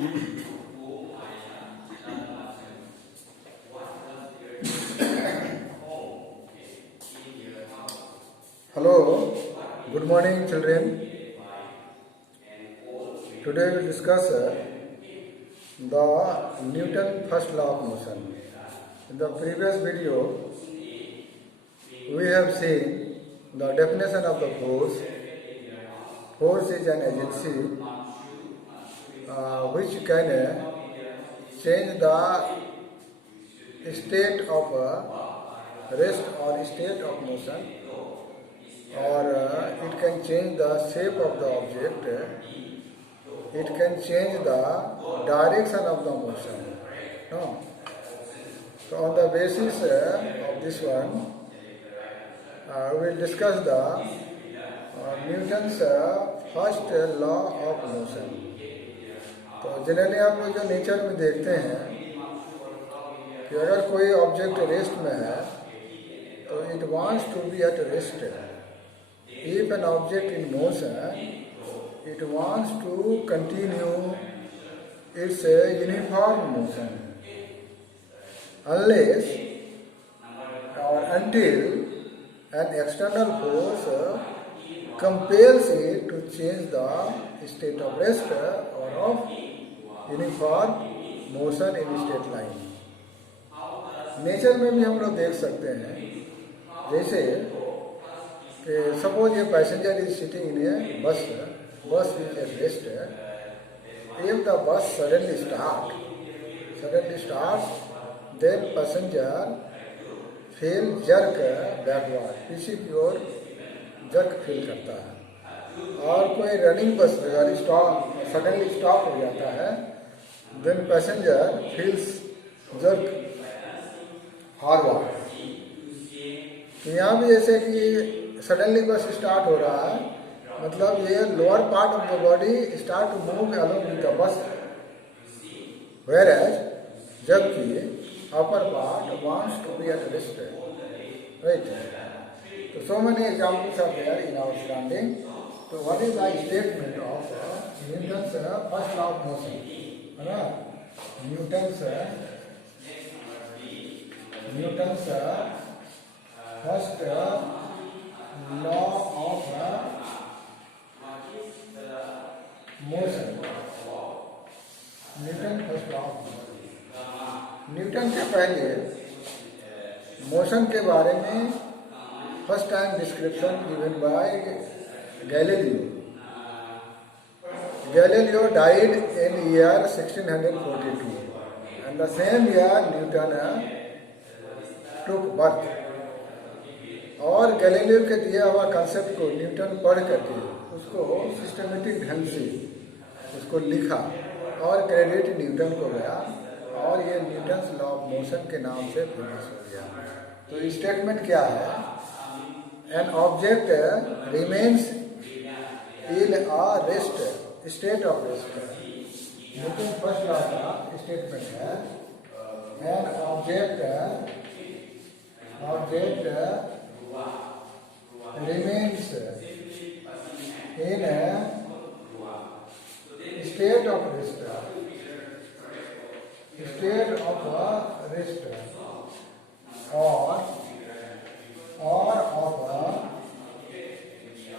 Hello, good morning children. Today we discuss the Newton first law of motion. In the previous video, we have seen the definition of the force. Force is an agency which can change the state of rest or state of motion, or it can change the shape of the object. It can change the direction of the motion. No? So on the basis of this one, we will discuss the Newton's first law of motion. तो generally आप लोग जो nature में देखते हैं कि अगर कोई ऑब्जेक्ट रेस्ट में है तो it wants to be at rest. If an object in motion, it wants to continue its uniform motion unless or until an external force compels it to change the state of rest or of uniform motion in straight line. Nature में भी हम लोग देख सकते हैं, जैसे कि suppose ये पैसेंजर इज सिटिंग इन ए बस is at rest. If the bus suddenly starts, then passenger feel jerk backward, पीछे की ओर jerk फील करता है. और कोई रनिंग बस गाड़ी सडनली स्टॉप हो जाता है, then passenger feels jerk forward. यहाँ भी जैसे कि सडनली बस स्टार्ट हो रहा है, मतलब ये lower part of the body start to move along with the bus, whereas जबकि upper part wants to be at rest. Right. तो so many examples are there in our standing. तो what is the statement of Newton's first law of motion? है ना, Newton's first law of motion. Newton first law of motion. Newton के पहले motion के बारे में first time description given bye Galileo. Galileo died in year 1642 and the same year Newton took birth. और Galileo के दिया हुआ कंसेप्ट को न्यूटन पढ़ करके उसको सिस्टमेटिक ढंग से उसको लिखा और क्रेडिट न्यूटन को गया, और ये न्यूटन्स लॉ ऑफ मोशन के नाम से फेमस हो गया. तो स्टेटमेंट क्या है? An object remains in a rest state of rest. Newton first law का स्टेटमेंट है, an object remains in a state of rest, or of a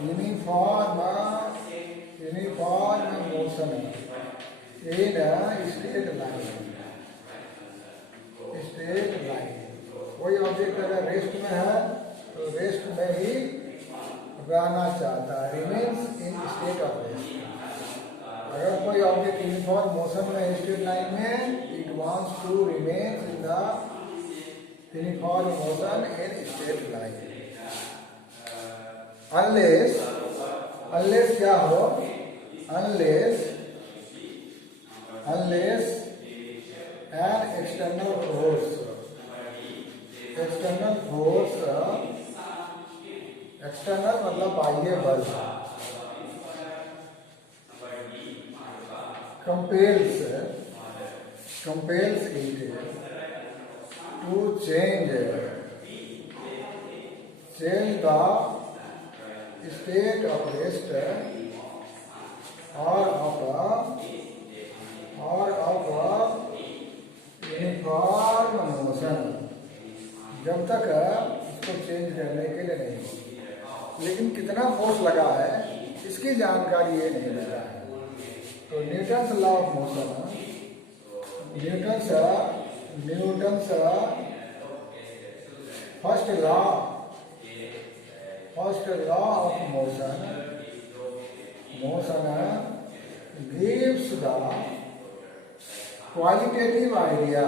uniform motion in a straight line. कोई object अगर rest में है तो rest में ही रहना चाहता है, remains in state of rest. अगर कोई ऑब्जेक्ट यूनिफॉर्म मोशन में स्ट्रेट लाइन में, it wants to remain in the uniform motion in straight line. Unless क्या हो? Unless an external force external मतलब बाह्य बल compels it to change the state of rest or जब तक इसको चेंज करने के लिए नहीं होगी। लेकिन कितना फोर्स लगा है इसकी जानकारी ये नहीं मिला है। तो Newton's law of motion, Newton's first law of motion gives the qualitative idea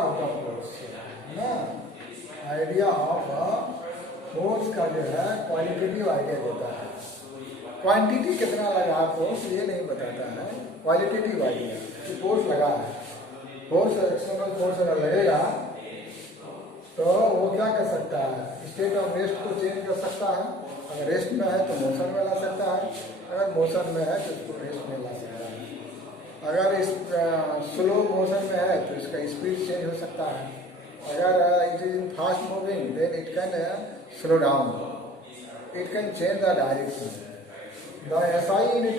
of the force, है ना। आइडिया ऑफ फोर्स का जो है क्वालिटेटिव आइडिया देता है। क्वांटिटी कितना लगा फोर्स ये नहीं बताता है, क्वालिटेटिव आइडिया कि फोर्स लगा है। फोर्स एक्सटर्नल फोर्स अगर लगेगा तो वो क्या कर सकता है, स्टेट ऑफ रेस्ट को चेंज कर सकता है। अगर रेस्ट में है तो मोशन में ला सकता है, अगर मोशन में है तो इसको रेस्ट में ला सकता है। अगर इस स्लो मोशन में है तो इसका स्पीड चेंज हो सकता है। अगर it is in fast moving then it can slow down, it can change the direction. The SI unit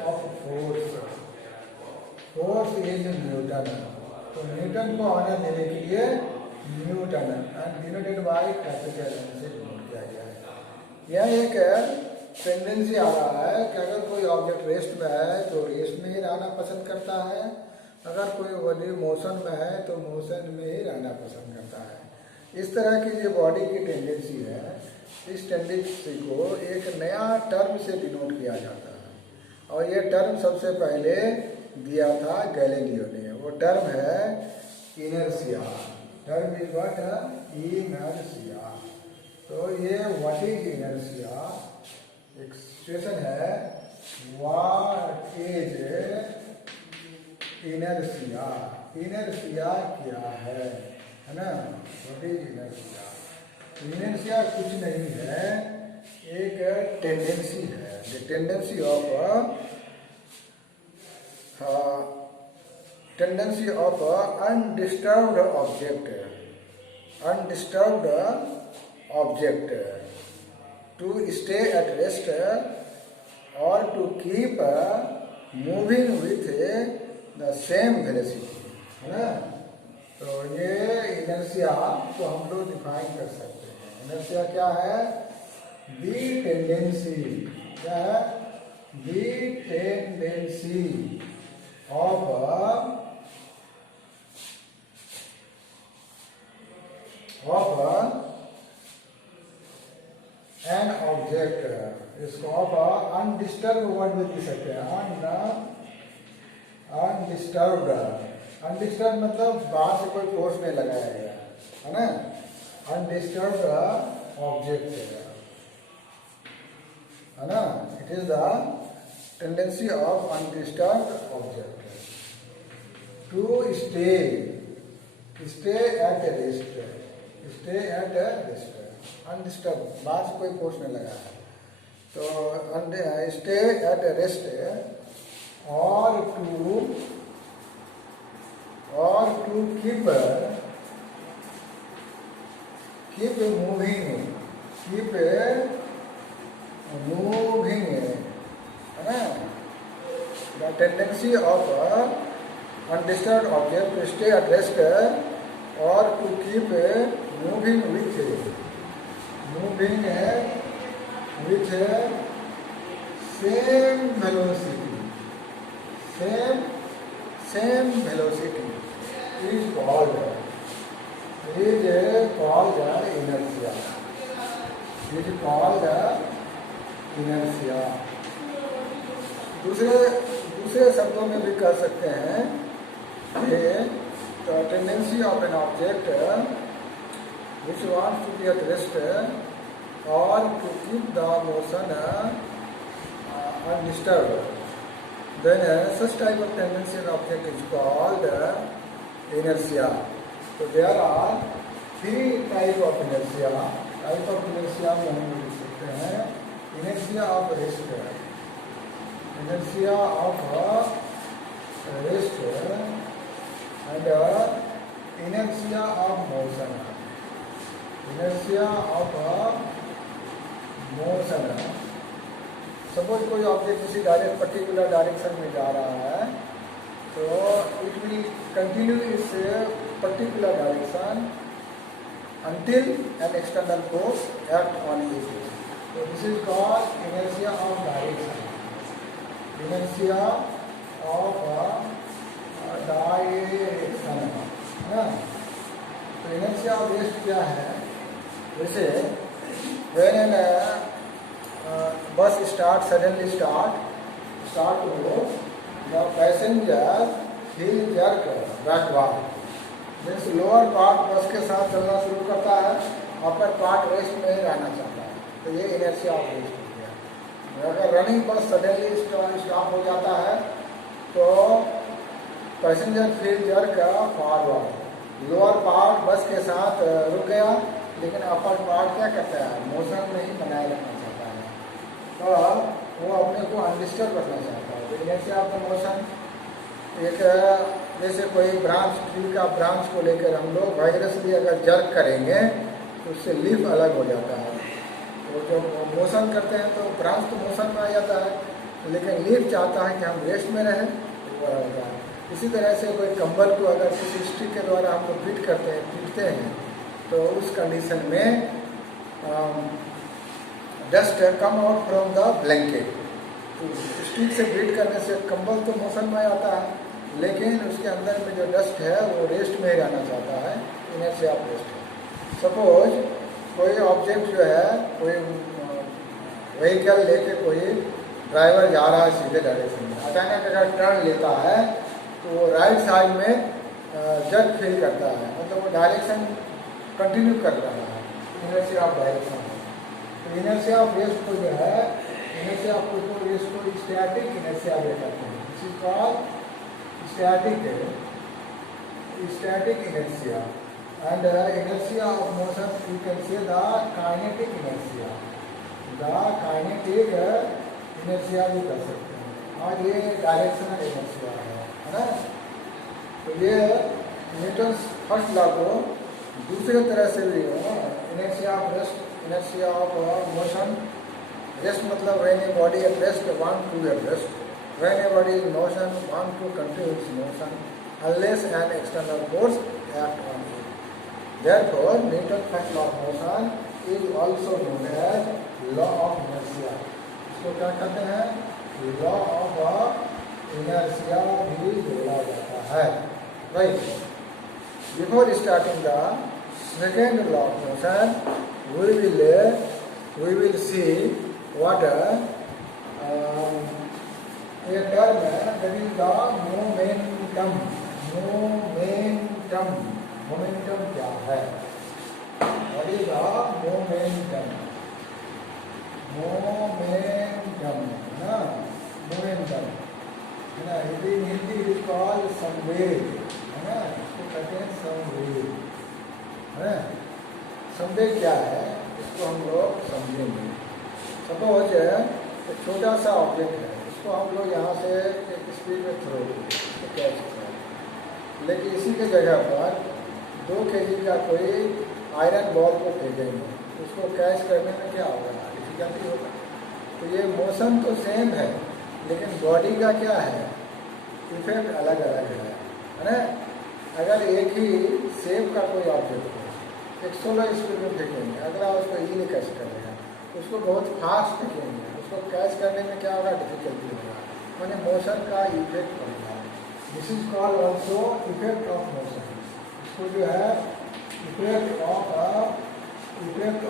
of force is newton. तो न्यूटन को आने देने के लिए newton and denoted by capital N से डिनोट किया गया है। यह एक टेंडेंसी आ रहा है कि अगर कोई ऑब्जेक्ट रेस्ट में है तो रेस्ट में ही रहना पसंद करता है, अगर कोई बॉडी मोशन में है तो मोशन में ही रहना पसंद करता है। इस तरह की जो बॉडी की टेंडेंसी है, इस टेंडेंसी को एक नया टर्म से डिनोट किया जाता है और ये टर्म सबसे पहले दिया था गैलीलियो ने। वो टर्म है inertia. Term is what? Inertia. तो ये व्हाट इज इनर्शिया, एक सिचुएशन है, व्हाट इज इनर्शिया, इनर्शिया क्या है ना। What is inertia? इनर्शिया कुछ नहीं है, एक टेंडेंसी है। The tendency of undisturbed object to stay at rest or to keep moving with the same velocity, है ना। तो ये इनर्शिया को हम लोग डिफाइन कर सकते हैं। इनर्शिया क्या है? दी टेंडेंसी, क्या है? दी टेंडेंसी of an object, इसको of undisturbed वर्ड में दे सकते हैं। अनडिस्टर्ब मतलब बाहर से कोई फोर्स नहीं लगाया गया, है ना। अनडिस्टर्ब ऑब्जेक्ट है ना। It is the tendency of undisturbed object to stay at rest, undisturbed, बाहर से कोई फोर्स नहीं लगा है। तो stay at rest or to keep moving, है ना। The tendency of undisturbed object to stay at rest or to keep moving with same velocity is called inertia। दूसरे शब्दों में भी कह सकते हैं कि the tendency of an object which wants to be at rest or to keep the motion undisturbed, then such type of tendency in object is called inertia. So there are three type of inertia. Type of inertia में हम लिख सकते हैं inertia of rest, inertia of rest and inertia of motion. Inertia of motion suppose कोई object किसी particular direction में जा रहा है, तो इट विल कंटिन्यू इस particular direction until an external force act on it. So this is called inertia of direction. Inertia of direction. है? तो inertia of rest क्या है? जैसे when bus suddenly start to move, the passenger will jerk backward. Means lower part बस के साथ चलना शुरू करता है, अपर पार्ट रेस्ट में ही रहना चाहता है, तो ये इनर्शिया ऑफ रेस्ट हो गया। अगर रनिंग बस सडनली स्टॉप हो जाता है तो passenger feel jerk forward, lower part बस के साथ रुक गया, लेकिन अपर पार्ट क्या करता है, मोशन में ही बनाए रखना चाहता है, तो वो अपने को अनडिस्टर्ब रखना चाहता है। तो इनर्शिया ऑफ मोशन एक जैसे कोई ब्रांच, ट्री का ब्रांच को लेकर हम लोग वायरसली अगर जर्क करेंगे तो उससे लीफ अलग हो जाता है। तो जब मोशन करते हैं तो ब्रांच तो मोशन में आ जाता है, लेकिन लीफ चाहता है कि हम रेस्ट में रहें, तो वो होता है। इसी तरह से कोई कंबल को अगर किसी स्टिक के द्वारा हम लोग फिट करते हैं, पीटते हैं, तो उस कंडीशन में dust come out from the blanket. तो स्टिक से बीट करने से कंबल तो मोशन में आता है, लेकिन उसके अंदर में जो डस्ट है वो रेस्ट में ही रहना चाहता है, इनर्शिया ऑफ रेस्ट है। सपोज कोई ऑब्जेक्ट जो है, कोई व्हीकल लेके कोई ड्राइवर जा रहा है सीधे डायरेक्शन में, अचानक अगर टर्न लेता है तो वो राइट साइड में जर्क फील करता है, मतलब वो डायरेक्शन कंटिन्यू कर रहा है, इनर्शिया ऑफ डायरेक्शन है। तो इनर्शिया ऑफ रेस्ट को जो है, इनर्शिया ऑफ रेस्ट को स्टैटिक इनर्शिया कहते हैं। इसी called static inertia, and inertia of motion you can say the kinetic inertia, the kinetic inertia भी कर सकते हैं, और ये डायरेक्शनल इनर्शिया है ना। तो ये न्यूटन फर्स्ट लॉ को दूसरे तरह से भी inertia of rest, inertia of motion. Rest मतलब when a body at rest want to at rest, when a body is in motion, want to continue its motion unless an external force act on it. Therefore, Newton's first law of motion is also known as law of inertia. इसको क्या कहते हैं, law of inertia भी बोला जाता है। Right. Before starting the second law of motion, we will see what a term है, that is the momentum. Momentum क्या है? What is the momentum? ना momentum है ना, हिंदी it is called संवेग है ना, इसको कहते हैं संवेग है। संवेग क्या है, इसको हम लोग समझेंगे। सपोज एक छोटा सा ऑब्जेक्ट है, इसको हम लोग यहाँ से एक स्पीड में थ्रो तो कैच करें, लेकिन इसी के जगह पर 2 kg का कोई आयरन बॉल को फेंकेंगे, उसको कैच करने में क्या होगा, डिफिकल्टी होगा। तो ये मोशन तो सेम है, लेकिन बॉडी का क्या है, इफेक्ट अलग अलग है ना। अगर एक ही शेप का कोई ऑब्जेक्ट हो, 116 स्पीड में फेंकेंगे, अगला उसको इजीली कैच कर लेगा, उसको बहुत फास्ट फेंकेंगे, उसको कैच करने में क्या होगा, डिफिकल्टी होगा, मैंने मोशन का इफेक्ट पड़ेगा। This is called also effect of motion. इसको जो है इफेक्ट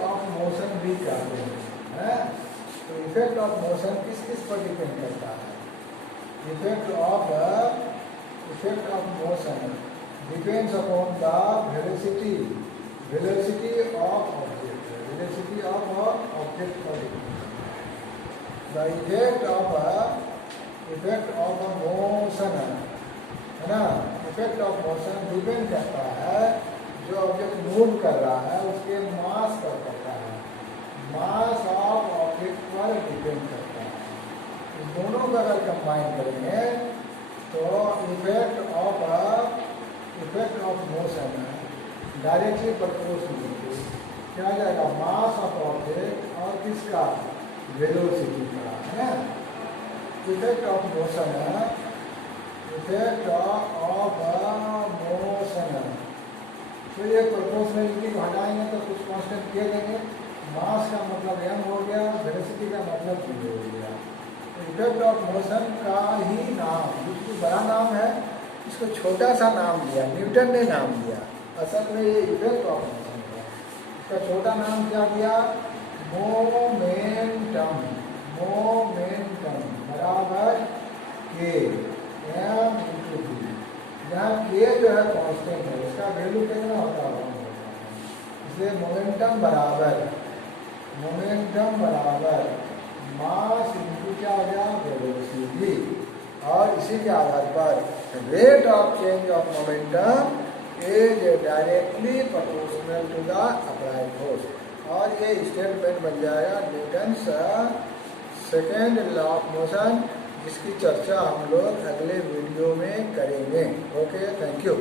ऑफ मोशन भी कहते हैं। तो इफेक्ट ऑफ मोशन किस किस पर डिपेंड करता है, effect of motion depends upon the velocity of object, velocity of object पर depend. The effect of motion है ना, इफेक्ट ऑफ मोशन डिपेंड करता है जो ऑब्जेक्ट मूव कर रहा है उसके मास पर करता है, मास ऑफ ऑब्जेक्ट पर डिपेंड करता है। इस दोनों को अगर कंबाइन करेंगे तो effect of motion directly proportional क्या आ जाएगा, मास ऑफ ऑब्जेक्ट और किसका, वेलोसिटी का, है ना। Effect of motion, effect of motion. तो ये प्रोपोर्शनलिटी को हटाएंगे तो कुछ कांस्टेंट किए देंगे। मास का मतलब m हो गया, वेलोसिटी का मतलब v हो गया। इफेक्ट ऑफ मोशन का ही नाम, बिल्कुल बड़ा नाम है, इसको छोटा सा नाम दिया, न्यूटन ने नाम दिया। असल में ये इफेक्ट ऑफ मोशन है, इसका छोटा नाम क्या दिया, मोमेंटम। मोमेंटम बराबर के m इंटू v। यहाँ के जो है कांस्टेंट है, इसका वैल्यू कितना होता है, इसलिए मोमेंटम बराबर मास इंटू क्या हो गया, वेलोसिटी। और इसी के आधार पर rate of change of momentum is directly proportional to the applied force. और ये स्टेटमेंट बन जाएगा Newton's second law of motion, जिसकी चर्चा हम लोग अगले वीडियो में करेंगे। Okay, thank you.